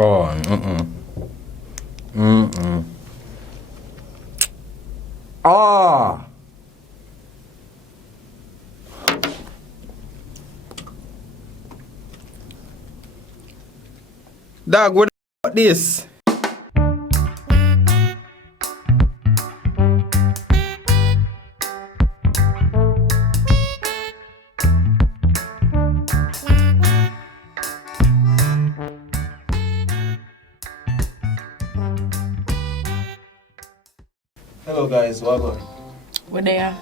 Oh, Ah! Dog, what about this? Hello guys, welcome. We're there.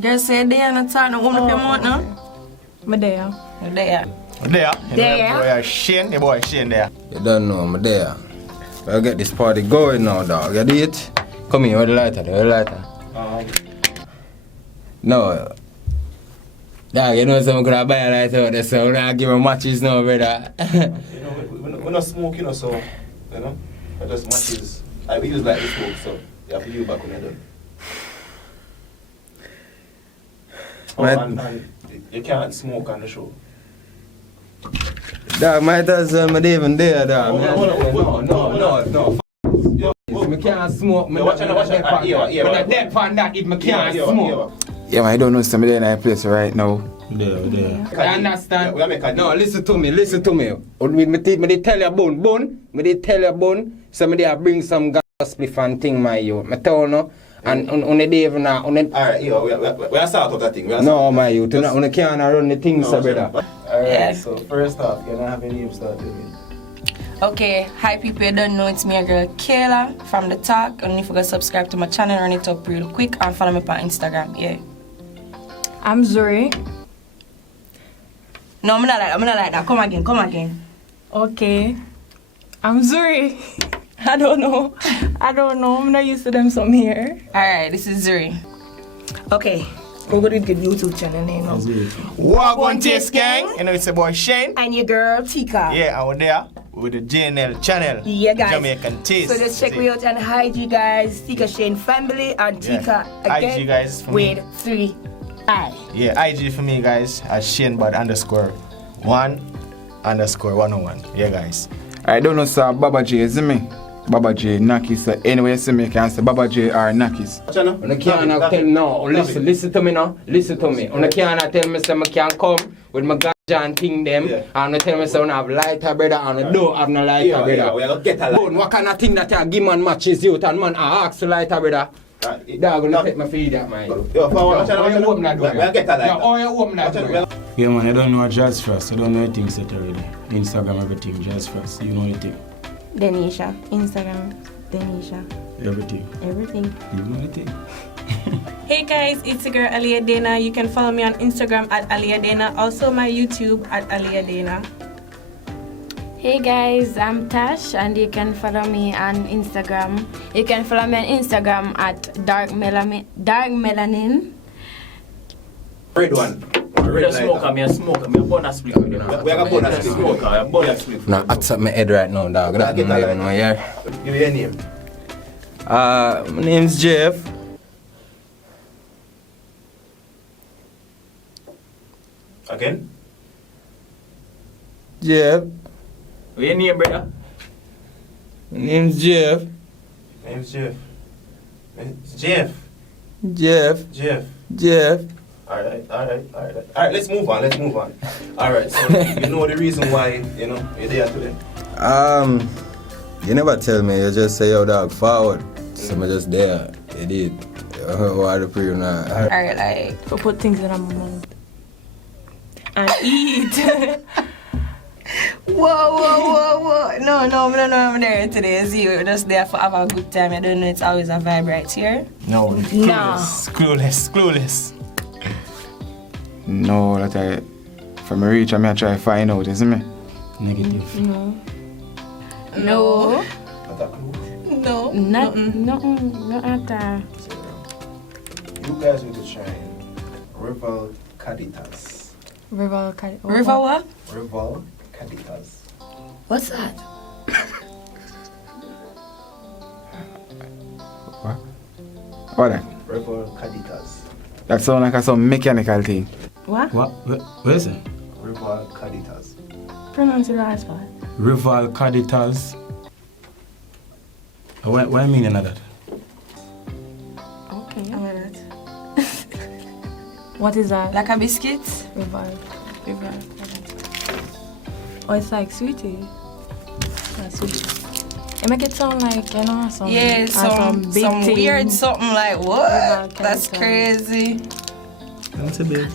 Just say there and talk no woman come out now. I'm there. We're there. There. There. Boy, Shane, the boy Shane there. You don't know, I'm there. I'll get this party going now, dog. You do it? Come here, where the lighter? Where the lighter? No. Dog, you know someone could have buy a lighter out there, so we're not giving matches now, brother. We're not smoking, so, you know, I just matches. We use like the smoke, so you have to use back when you're done. And you can't smoke on the show. Dog, might as well not even there, dog. No. I can't smoke. I'm not dead on that if I can't smoke. Yeah, man, I don't know somebody in that place right now. There. I understand. No, listen to me. Me tell you, Buhn. Me tell you, Buhn. Somebody bring some gas spliff and thing, my you. Me tell you, and on the day even now. Alright, we are start of that thing. No, my you. On the can't run the things, brother. Alright, so first off, you don't have any name started with. Okay, hi people, you don't know it's me, your girl Kayla from The Talk. And if you go subscribe to my channel, run it up real quick and follow me on Instagram, yeah. I'm Zuri. No, I'm not like that. Come again. Okay. I'm Zuri. I don't know. I'm not used to them some here. Alright, this is Zuri. Okay. We're going to get YouTube channel name now. Wagwan Taste Gang. You know it's a boy Shane. And your girl Tika. Yeah, and we're there with the Jnel channel. Yeah, guys. Jamaican Taste. So just check me out on IG, guys. Tika Shane family and Tika again IG, guys, for with me. 3 I. Yeah, IG for me, guys, at Shanebud _1_101. Yeah, guys. I don't know, sir. Baba J, is me? Baba J, Nakis. So anyway, you see me, you can say Baba J or Nakis. You can't tell no. Listen to me now. Listen to me. You can't tell me say I can come with my ganja and thing them. And you tell me say I have lighter, brother, and I don't have no lighter, brother. Yeah, we are gonna get a lighter. But what kind of thing that you give man matches you and man ask for lighter, brother? Dog gonna take my feed that, man. Yo, you open that door. We'll get a lighter. You open that door. Yeah, man, I don't know Jazz Frost. I don't know anything set already. Instagram, everything, Jazz Frost. You know anything? Denisha. Instagram. Denisha. Everything. You know anything? Hey guys, it's your girl Aliyah Dana. You can follow me on Instagram at Aliyah Dana. Also my YouTube at Aliyah Dana. Hey guys, I'm Tash and you can follow me on Instagram. You can follow me on Instagram at dark melanin. Red one. I'm a smoker, I'm a bonus split. We are a bonus split. Nah, I up my head right now, dog. That don't even know, yeah. Give me your name. My name's Jeff. Again? Jeff. What's your name, brother? My name's Jeff. Name's Jeff. It's Jeff. Jeff. Alright, let's move on. Alright, so you know the reason why, you're there today? You never tell me, you just say, yo, dog, forward. So I'm just there. You did. What the pre now? Alright, like. So put things in my mouth. And eat. Whoa. No, I'm there today. It's you. We're just there for have a good time. I don't know, it's always a vibe right here. No. Clueless. No, that I, from a reach, I try to find out, isn't it? Negative. No. Not at all. You guys need to try Revolcaditas. Revolcaditas. River what? Revolcaditas. What's that? What then? Revolcaditas. That sounds like some mechanical thing. What? What is it? Revolcaditas. Pronounce the last part. Revolcaditas. What I mean in that? Okay. What is that? Like a biscuit? Revolve. Oh, it's like sweetie. That's sweet. It make it sound like, some Yeah, some big thing. weird something like what? Revolcaditas. That's crazy. That's a bit.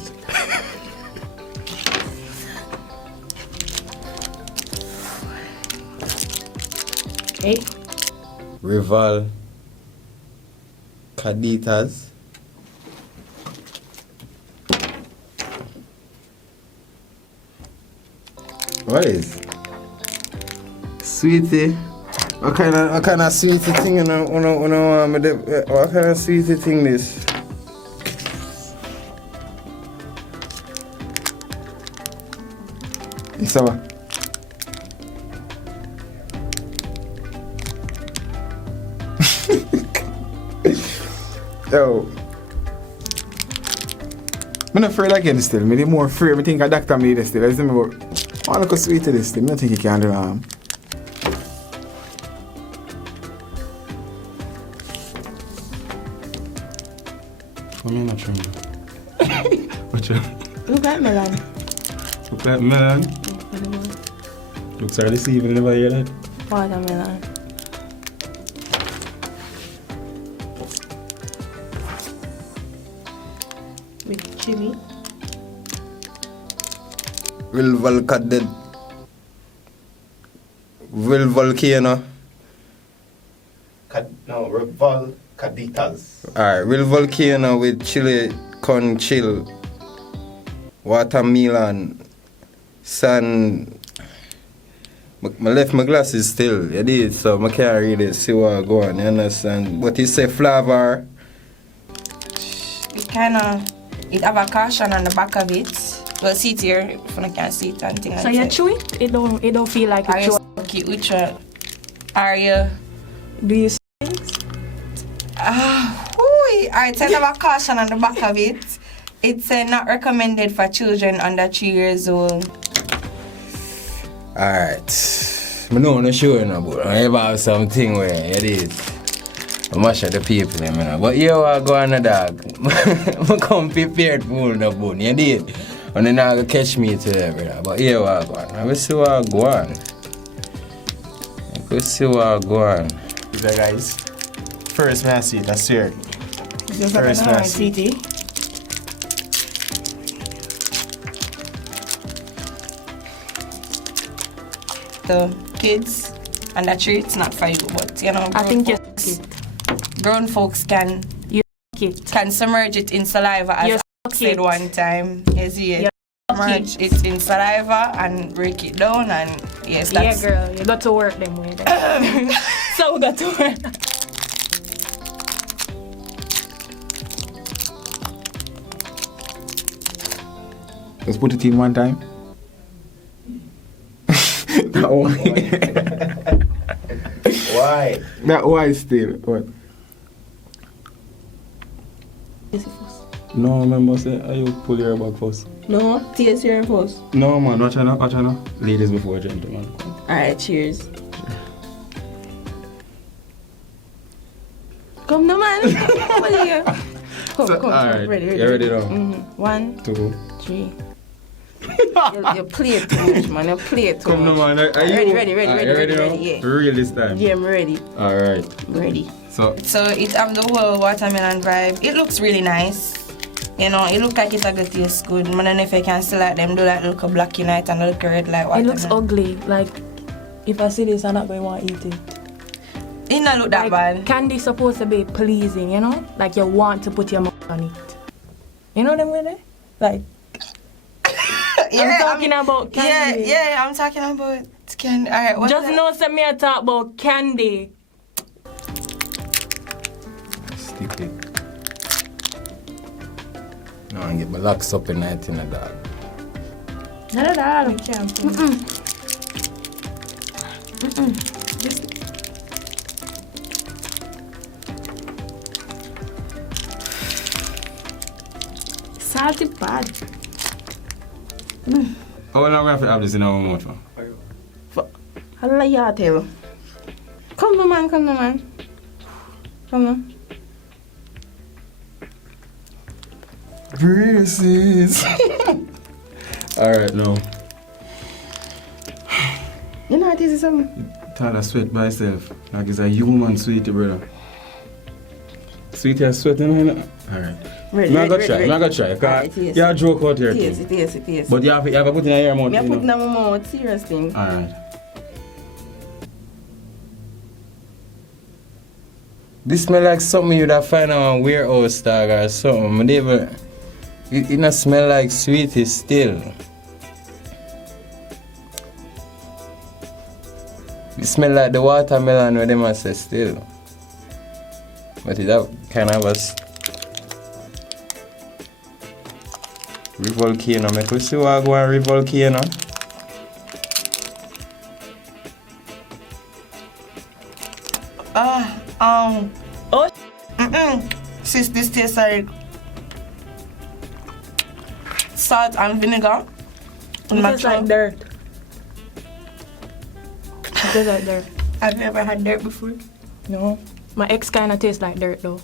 Hey. Revolcaditas. What is? Sweetie. What kind of sweetie thing what kind of sweetie thing this? It's sour. Yo. I'm not afraid again still. I'm more afraid. I think a doctor made this still. I think about I look sweet to this still. I don't think he can do harm. What mean not trying? What you? Look at melon. Look like melon. Looks like this even never hear that. Watermelon. With chili. Revolcano. Revolcaditas. Alright, Revolcano with chili con chill. Watermelon. Sun. I left my glasses still, you did, so I can't really see what I go on, you understand? But you say flavor. It it have a caution on the back of it. Well, see it here, if you can't see it and things So like you that. chew it? It don't feel like Are you you chew. okay, which one? Are you? Do you Alright, so I have a caution on the back of it. It's not recommended for children under 3 years old. Alright. I don't know sure but I ever have something where it is. I mash up the people, you know. But you are going on, dog. I come prepared for the bone, you did. And then I catch me today, brother. But you are going. I will see what I go on. I will see what I go on. Yeah, guys. First man I see it, I swear. Just First a man I nice see it. sweetie. The kids under 3, it's not for you, but you know, I think you folks, grown folks can it. submerge it in saliva as You I said one time. Yes, You submerge it in saliva and break it down and yes, Yeah, that's girl, you got to work them way. So we got to work. Let's put it in one time. That one. Why? That why still? What? No, remember say, are you pull your back first? no, taste your first. No, man, watch out. Ladies before gentlemen. Alright, cheers. Come no man. Come, Alright, ready. you ready now? 1, 2. 3. you play it too much, man. You play it too Come no much. man, are you Ready, ready now? yeah. Real this time? Yeah, I'm ready. Alright. I'm ready. So it have the whole watermelon vibe. It looks really nice. You know, it looks like it's a good taste good. I don't know if I can still like them do that look black in it and look red like It watermelon. looks ugly. Like, if I see this, I'm not going to want to eat it. It not look that Like, bad. candy supposed to be pleasing, you know? Like, you want to put your mouth on it. You know them way there? Like, I'm talking about candy. Yeah, I'm talking about candy. Alright, what's Just that? know some me I talk about candy. Sticky. No, I get my locks up in night in the dog. Not at all. You can't. Salty bad. how long have to have this in our mouth, man? How you tell? Come no man. Come on. Braces. Alright now. You know what this is something? Tyler sweat by itself. Like it's a human sweetie, brother. Sweetie is sweating, you know? Alright. I'm gonna try. Cause you have a joke out here. It is. But you have to put it in your mouth. I put it in my mouth, serious thing. Alright. This smell like something you'd have find on a warehouse dog or something. It not smell like sweetie still. It smell like the watermelon where them say still. But it have kind of a Revolcano. Make we see what I go on Revolcano. Sis, this tastes like salt and vinegar. It tastes like dirt. It tastes like dirt. Have you ever had dirt before? No. My ex kind of tastes like dirt though.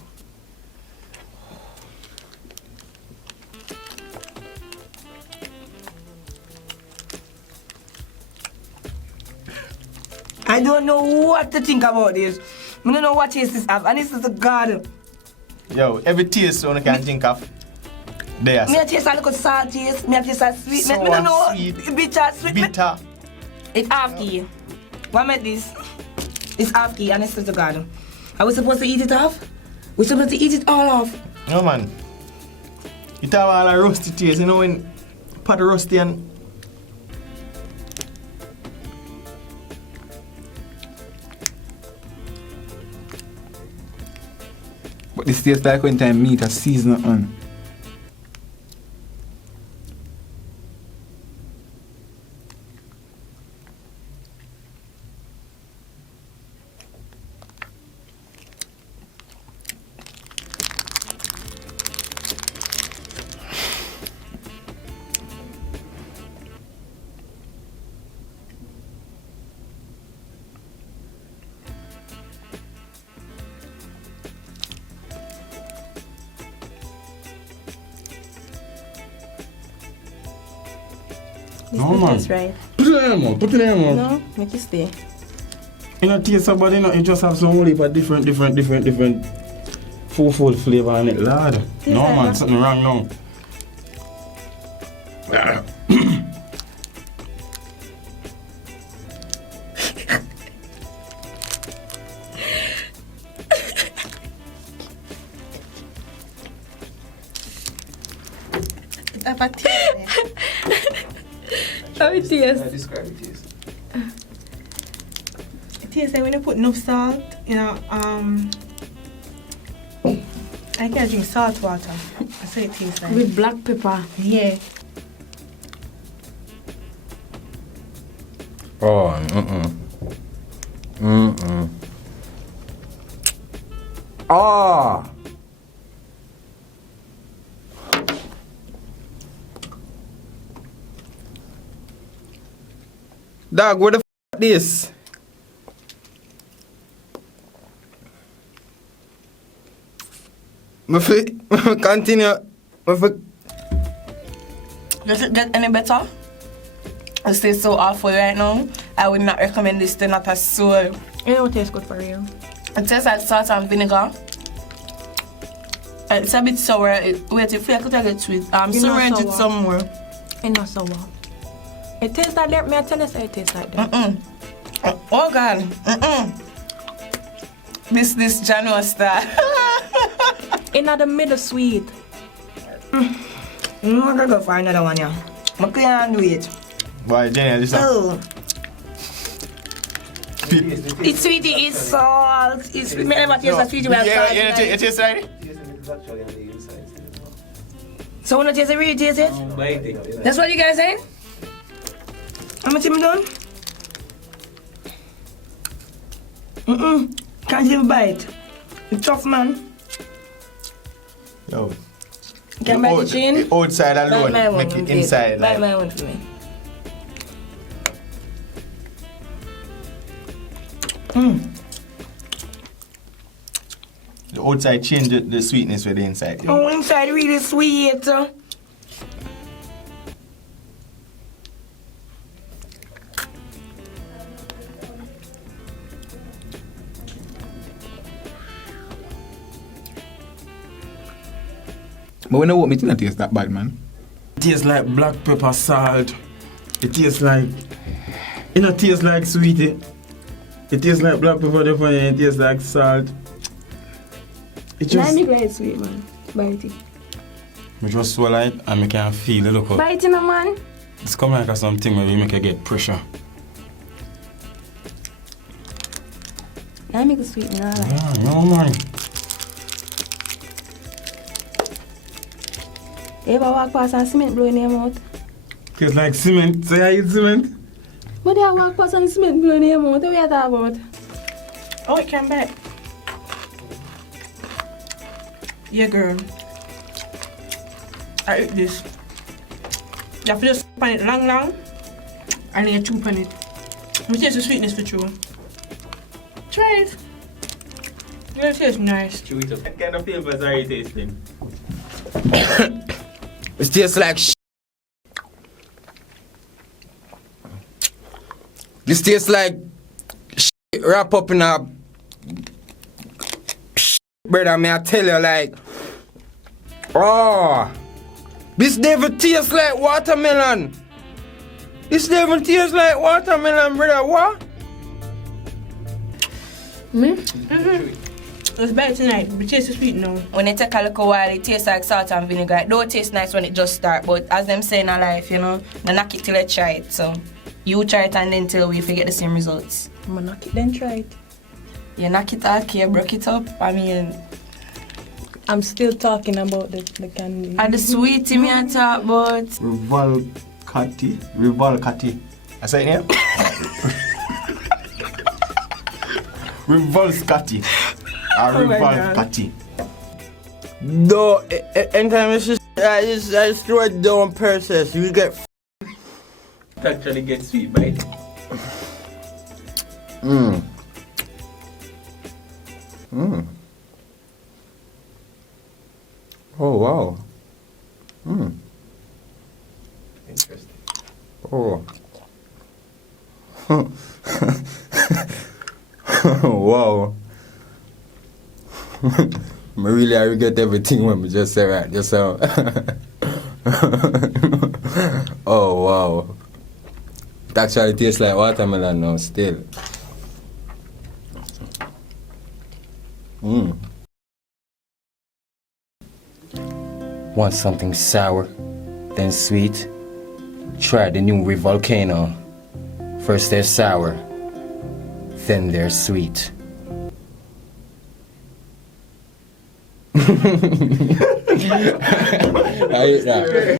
I don't know what to think about this. I don't know what taste this have, and this is a god. Yo, every taste one can think of. There. Me a taste a little salt taste, me a taste a sweet. So Me don't know sweet. bitter, sweet. Bitter. It's half key. What made this? It's half key, and it's to God. Are we supposed to eat it off? We're supposed to eat it all off. No man. It have all a rusty taste, you know when pot rusty and But this tastes like when time meat a season on. No man. That's right. Put it in your mouth. Put it in your mouth. No, make it stay. You know, taste somebody, you know, you just have some whole heap of different food flavor in it, lad. No like man, that. something wrong now. How it tastes? describe it taste. It tastes like when you put enough salt, you know, I can't drink salt water. That's what it tastes like. With black pepper. Yeah. Oh, Ah! Dog, what the f this? Continue. Does it get any better? I stay so awful right now. I would not recommend this to not a soul. It don't taste good for you. It tastes like salt and vinegar. It's a bit sour. Wait, if I could get sweet. It's So not range it sour. somewhere. It's not sour. It tastes like that. May I tell you it tastes like that? Oh God. This January style. It's not the middle sweet. I'm gonna go for another one, yeah. I can't wait. Why, Jenny, this Oh. It's sweet, it's salt. It's me never taste a sweet without salt. it tastes right? So when I taste it, really taste it? That's what you guys saying? How much have you done? Can't even bite. It's tough, man. Yo. You can bite the chin. The outside alone, Bite my one make it for me. inside. Bite Like. my one for me. The outside change the sweetness with the inside. Oh, inside really sweet. But when I want me to not taste that bad, man. It tastes like black pepper salt. It tastes like... It don't taste like sweetie. It tastes like black pepper, it tastes like salt. It just... Let me go sweet, man. Bite it. I just swallow it and I can feel it, look up. Bite it, no, man. It's come like something where we make you get pressure. Let me go sweet, man. Yeah, no man. You ever walk past and cement blowing your mouth? Tastes like cement. Say I eat cement. But I walk past and cement blowing your mouth. What are you talking about? Oh, it came back. Yeah, girl. I eat this. You have to just pan it long, and then you chew on it. It tastes the sweetness for you. Try it. It tastes nice. Chew it up. What kind of flavors are you tasting? It tastes like This tastes like wrap up in a brother, may I tell you, like, oh, this never tastes like watermelon. This never tastes like watermelon, brother. What? It's better tonight, but it tastes sweet now. When it take a little while, it tastes like salt and vinegar. It don't taste nice when it just start, but as them say in our life, you know, they knock it till they try it. So you try it and then tell we get the same results. I'm gonna knock it, then try it. You knock it out, you break it up. I mean, I'm still talking about the candy. and the sweetie me I talk about. Revolcati. I say it here? Revolcati. Revolcati. No, anytime I just throw it down process, you get It actually gets sweet, bite. Oh wow. Interesting. Oh. Wow. I regret everything when we just say that. Just so. Oh wow. It actually tastes like watermelon now still. Want something sour, then sweet? Try the new Revolcano. First they're sour, then they're sweet. I eat that.